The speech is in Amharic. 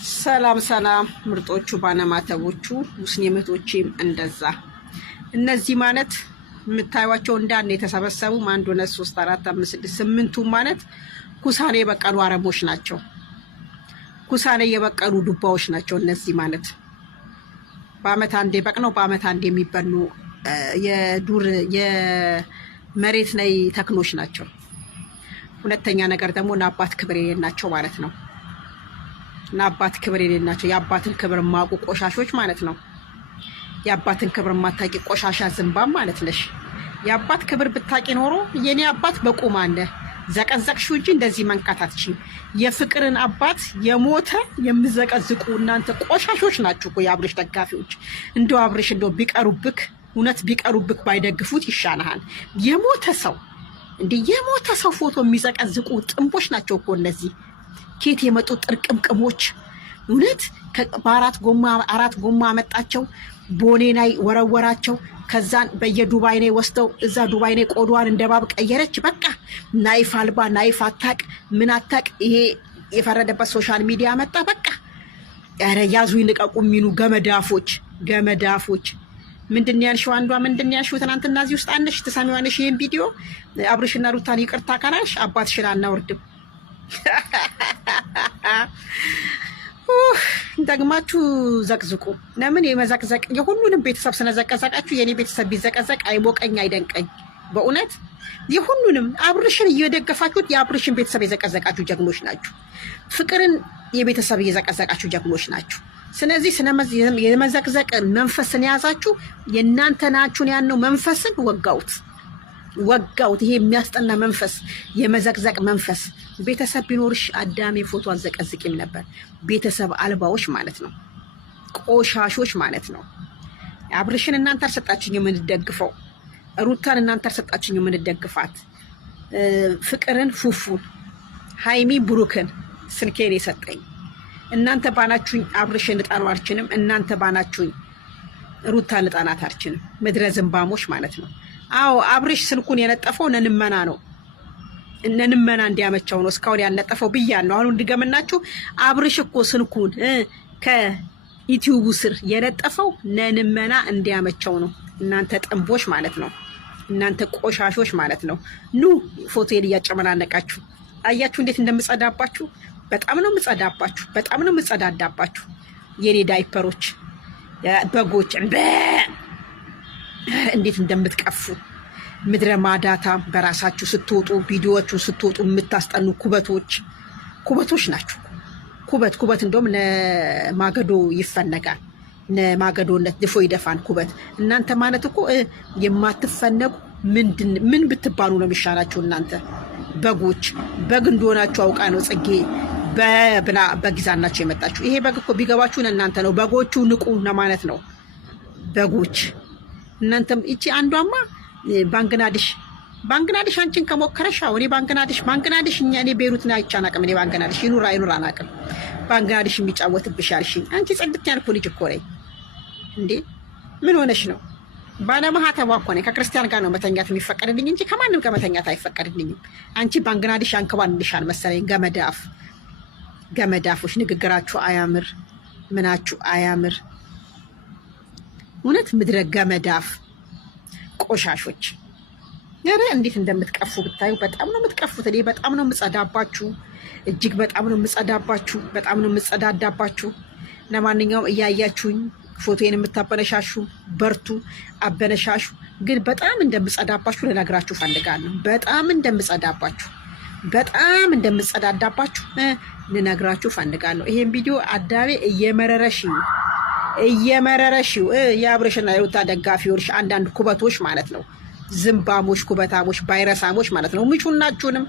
ሰላም ሰላም ምርጦቹ ባነማተቦቹ ሙስሊሞችም እንደዛ እነዚህ ማለት የምታዩዋቸው እንዳንዴ የተሰበሰቡ 1 2 3 4 5 6 8ቱ ማለት ኩሳኔ የበቀሉ አረቦች ናቸው። ኩሳኔ የበቀሉ ዱባዎች ናቸው። እነዚህ ማለት በአመት አንዴ በቅነው በአመት አንዴ የሚበሉ የዱር የመሬት ላይ ተክኖች ናቸው። ሁለተኛ ነገር ደግሞ ለአባት ክብር የሌላቸው ማለት ነው። ለአባት ክብር የሌላቸው የአባትን ክብር ማቁ ቆሻሾች ማለት ነው። የአባትን ክብር ማታቂ ቆሻሻ ዝንባም ማለት ነሽ። የአባት ክብር ብታቂ ኖሮ የኔ አባት በቁም አለ ዘቀዘቅሽው እንጂ እንደዚህ መንካት አትችይም። የፍቅርን አባት የሞተ የምዘቀዝቁ እናንተ ቆሻሾች ናችሁ እኮ የአብርሽ ደጋፊዎች። እንደው አብርሽ እንደው ቢቀሩብክ እውነት ቢቀሩብክ ባይደግፉት ይሻልሃል። የሞተ ሰው እንደ የሞተ ሰው ፎቶ የሚዘቀዝቁ ጥንቦች ናቸው እኮ እነዚህ። ኬት የመጡ ጥርቅምቅሞች እውነት አራት ጎማ አመጣቸው ቦኔ ላይ ወረወራቸው። ከዛን በየዱባይ ላይ ወስደው እዛ ዱባይ ላይ ቆዳዋን እንደባብ ቀየረች። በቃ ናይፍ አልባ ናይፍ አታቅ ምን አታቅ። ይሄ የፈረደበት ሶሻል ሚዲያ መጣ። በቃ ኧረ ያዙ ይንቀቁ የሚሉ ገመዳፎች ምንድን ያልሽው? አንዷ ምንድን ያልሽው? ትናንትና እዚህ ውስጥ አንደሽ ተሰሚዋነሽ ይሄን ቪዲዮ አብርሽና ሩታን ይቅርታ ካላሽ አባትሽን አናወርድም። ደግማችሁ ዘቅዝቁ። ለምን የመዘቅዘቅ የሁሉንም ቤተሰብ ስለዘቀዘቃችሁ የኔ ቤተሰብ ቢዘቀዘቅ አይሞቀኝ አይደንቀኝ። በእውነት የሁሉንም አብርሽን እየደገፋችሁት የአብርሽን ቤተሰብ የዘቀዘቃችሁ ጀግኖች ናችሁ። ፍቅርን የቤተሰብ እየዘቀዘቃችሁ ጀግኖች ናችሁ። ስለዚህ የመዘቅዘቅ መንፈስን የያዛችሁ የእናንተ ናችሁን። ያነው መንፈስን ወጋውት። ይሄ የሚያስጠላ መንፈስ የመዘቅዘቅ መንፈስ። ቤተሰብ ቢኖርሽ አዳሜ ፎቶ አዘቀዝቂም ነበር። ቤተሰብ አልባዎች ማለት ነው፣ ቆሻሾች ማለት ነው። አብርሽን እናንተ አልሰጣችሁኝ የምንደግፈው፣ ሩታን እናንተ አልሰጣችሁኝ የምንደግፋት፣ ፍቅርን ፉፉን፣ ሃይሚ ብሩክን ስልኬን የሰጠኝ እናንተ ባናችሁኝ። አብርሽን ልጣኑ አልችልም። እናንተ ባናችሁኝ ሩታን ልጣናት አልችልም። ምድረ ዝንባሞች ማለት ነው። አዎ አብርሽ ስልኩን የነጠፈው ነንመና ነው። ነንመና እንዲያመቸው ነው እስካሁን ያልነጠፈው ብያለሁ። አሁን እንድገምናችሁ አብርሽ እኮ ስልኩን ከዩቲዩብ ስር የነጠፈው ነንመና እንዲያመቸው ነው። እናንተ ጥንቦች ማለት ነው። እናንተ ቆሻሾች ማለት ነው። ኑ ፎቶዬን እያጨመላለቃችሁ አያችሁ እንዴት እንደምጸዳባችሁ። በጣም ነው የምጸዳባችሁ። በጣም ነው የምጸዳዳባችሁ። የኔ ዳይፐሮች በጎች እንዴት እንደምትቀፉ ምድረ ማዳታ። በራሳችሁ ስትወጡ ቪዲዮዎቹን ስትወጡ የምታስጠኑ ኩበቶች ናችሁ። ኩበት እንደውም ለማገዶ ይፈነጋል። ለማገዶነት ድፎ ይደፋን ኩበት። እናንተ ማለት እኮ የማትፈነጉ ምን ብትባሉ ነው የሚሻላችሁ? እናንተ በጎች በግ እንደሆናችሁ አውቃ ነው ጽጌ በብላ በጊዛናችሁ የመጣችሁ። ይሄ በግ እኮ ቢገባችሁን እናንተ ነው በጎቹ ንቁ ለማለት ነው። በጎች እናንተም እቺ አንዷማ ባንግላዴሽ አንቺን ከሞከረሽ እኔ ባንግላዴሽ እኔ ቤሩት ነው አይቻናቅም። እኔ ባንግላዴሽ ይኑር አናቅም። ባንግላዴሽ የሚጫወትብሽ ያልሽኝ አንቺ ጽድት ያልኩ ልጅ እኮ ነኝ እንዴ! ምን ሆነሽ ነው? ባለማህተቧ እኮ ነኝ። ከክርስቲያን ጋር ነው መተኛት የሚፈቀድልኝ እንጂ ከማንም ጋር መተኛት አይፈቀድልኝም። አንቺ ባንግላዴሽ አንከባልልሻል መሰለኝ። ገመዳፎች ንግግራችሁ አያምር፣ ምናችሁ አያምር። እውነት ምድረ ገመዳፍ ቆሻሾች። ኧረ እንዴት እንደምትቀፉ ብታዩ። በጣም ነው የምትቀፉት። እኔ በጣም ነው የምጸዳባችሁ፣ እጅግ በጣም ነው የምጸዳባችሁ፣ በጣም ነው የምጸዳዳባችሁ። ለማንኛውም እያያችሁኝ ፎቶዬን የምታበነሻሹ በርቱ፣ አበነሻሹ። ግን በጣም እንደምጸዳባችሁ ልነግራችሁ ፈልጋለሁ። በጣም እንደምጸዳዳባችሁ ልነግራችሁ ፈልጋለሁ። ይሄን ቪዲዮ አዳቤ እየመረረሽው የአብርሽና የሩታ ደጋፊዎች አንዳንድ ኩበቶች ማለት ነው። ዝምባሞች፣ ኩበታሞች፣ ባይረሳሞች ማለት ነው። ምቹናችሁንም